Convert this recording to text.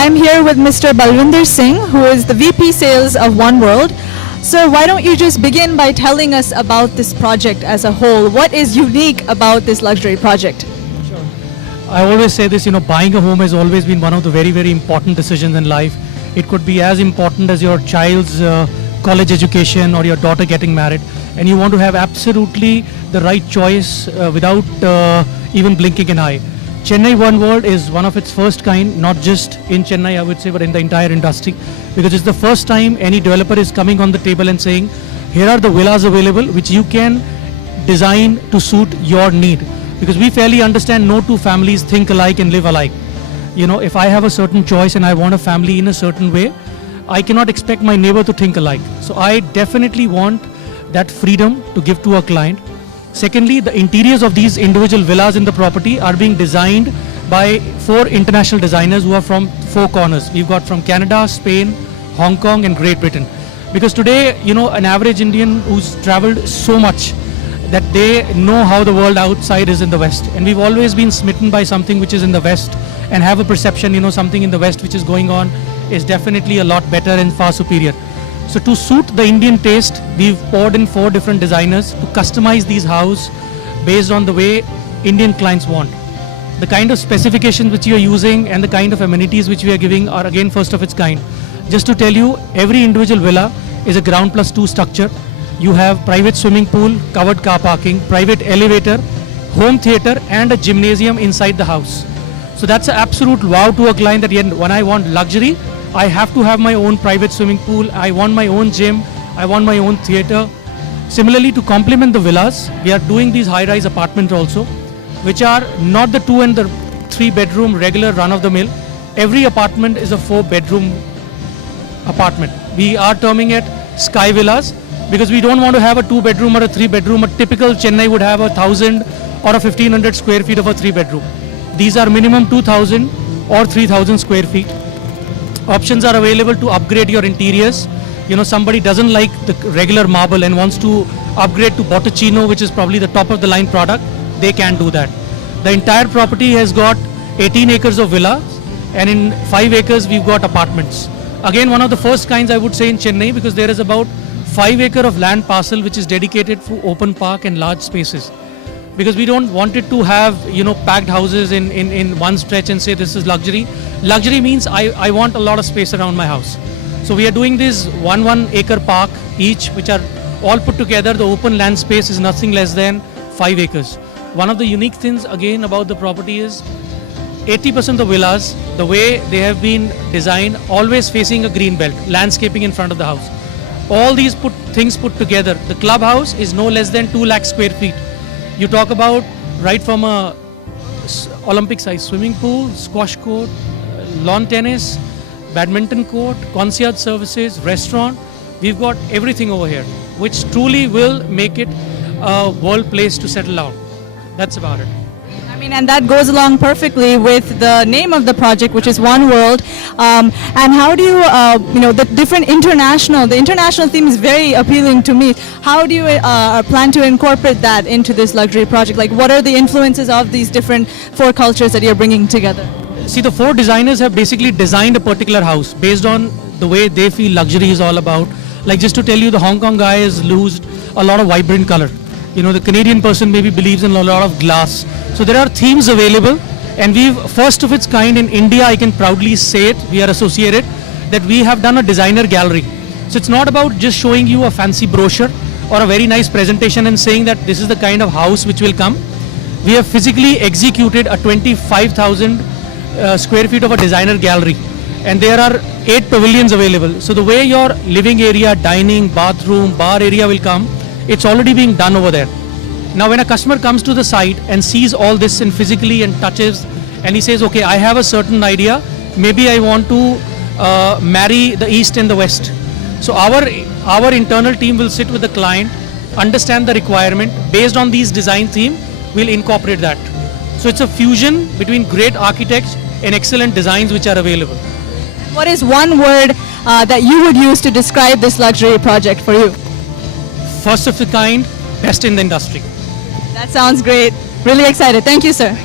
I'm here with Mr. Balwinder Singh, who is the VP Sales of One World. Sir, why don't you just begin by telling us about this project as a whole? What is unique about this luxury project? I always say this, buying a home has always been one of the very, very important decisions in life. It could be as important as your child's college education or your daughter getting married. And you want to have absolutely the right choice without even blinking an eye. Chennai One World is one of its first kind, not just in Chennai, I would say, but in the entire industry. Because it's the first time any developer is coming on the table and saying, here are the villas available which you can design to suit your need. Because we fairly understand no two families think alike and live alike. If I have a certain choice and I want a family in a certain way, I cannot expect my neighbor to think alike. So I definitely want that freedom to give to a client. Secondly, the interiors of these individual villas in the property are being designed by 4 international designers who are from 4 corners. We've got from Canada, Spain, Hong Kong and Great Britain. Because today, an average Indian who's traveled so much that they know how the world outside is in the West. And we've always been smitten by something which is in the West and have a perception, something in the West which is going on is definitely a lot better and far superior. So to suit the Indian taste, we've poured in 4 different designers to customize these houses based on the way Indian clients want. The kind of specifications which you are using and the kind of amenities which we are giving are again first of its kind. Just to tell you, every individual villa is a ground plus 2 structure. You have private swimming pool, covered car parking, private elevator, home theater and a gymnasium inside the house. So that's an absolute wow to a client that when I want luxury, I have to have my own private swimming pool, I want my own gym, I want my own theater. Similarly, to complement the villas, we are doing these high-rise apartments also, which are not the 2 and the 3 bedroom regular run-of-the-mill. Every apartment is a 4-bedroom apartment. We are terming it Sky Villas because we don't want to have a 2-bedroom or a 3-bedroom. A typical Chennai would have 1,000 or 1,500 square feet of a 3-bedroom. These are minimum 2,000 or 3,000 square feet. Options are available to upgrade your interiors. Somebody doesn't like the regular marble and wants to upgrade to Botticino, which is probably the top of the line product, they can do that. The entire property has got 18 acres of villas and in 5 acres we've got apartments. Again, one of the first kinds I would say in Chennai because there is about 5 acre of land parcel which is dedicated for open park and large spaces. Because we don't want it to have, packed houses in one stretch and say this is luxury. Luxury means I want a lot of space around my house. So we are doing this 1 acre park each, which are all put together. The open land space is nothing less than 5 acres. One of the unique things again about the property is 80% of the villas, the way they have been designed, always facing a green belt, landscaping in front of the house. All these things put together, the clubhouse is no less than 2 lakh square feet. You talk about right from a Olympic size swimming pool, squash court, lawn tennis, badminton court, concierge services, restaurant. We've got everything over here, which truly will make it a world place to settle down. That's about it. And that goes along perfectly with the name of the project, which is One World. And how do you, the international theme is very appealing to me. How do you plan to incorporate that into this luxury project? Like, what are the influences of these different 4 cultures that you're bringing together? See, the 4 designers have basically designed a particular house based on the way they feel luxury is all about. Like, just to tell you, the Hong Kong guy has used a lot of vibrant color. The Canadian person maybe believes in a lot of glass. So there are themes available and we've first of its kind in India, I can proudly say it, we are associated, that we have done a designer gallery. So it's not about just showing you a fancy brochure or a very nice presentation and saying that this is the kind of house which will come. We have physically executed a 25,000 square feet of a designer gallery and there are 8 pavilions available. So the way your living area, dining, bathroom, bar area will come, it's already being done over there. Now when a customer comes to the site and sees all this and physically and touches and he says, okay, I have a certain idea, maybe I want to marry the East and the West. So our internal team will sit with the client, understand the requirement, based on these design theme, we'll incorporate that. So it's a fusion between great architects and excellent designs which are available. What is one word that you would use to describe this luxury project for you? First of the kind, best in the industry. That sounds great. Really excited. Thank you, sir.